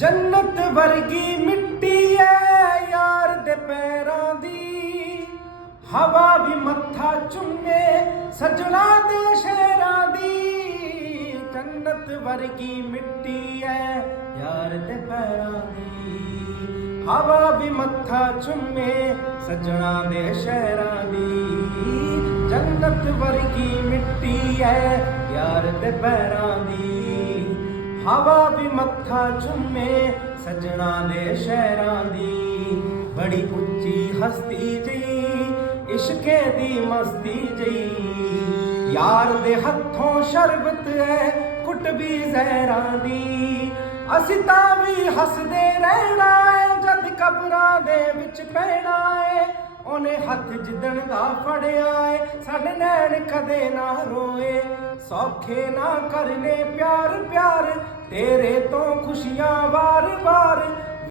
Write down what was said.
जन्नत वर्गी मिट्टी है यार दे पैरां दी, हवा भी मत्था चुमे सजना दे शहरां दी। जन्नत वर्गी मिट्टी है यार दे पैरां दी, हवा भी मत्था चुमे सजना दे शहरां दी। जन्नत वर्गी मिट्टी है यार दे पैरां दी, हवा भी मत्था चुमे सजना दे शहरां दी। बड़ी उच्ची हस्ती जई इश्के दी मस्ती जई, यार दे हत्थों शरबत है कुट भी जहरां दी। असीं तां भी हसदे रहना है जद कबरां दे विच पैना है। ओने हथ जिदन दा फड़िया है साडे नैन कदे ना रोए। सौखे ना करने प्यार प्यार तेरे तो खुशियां वार वार।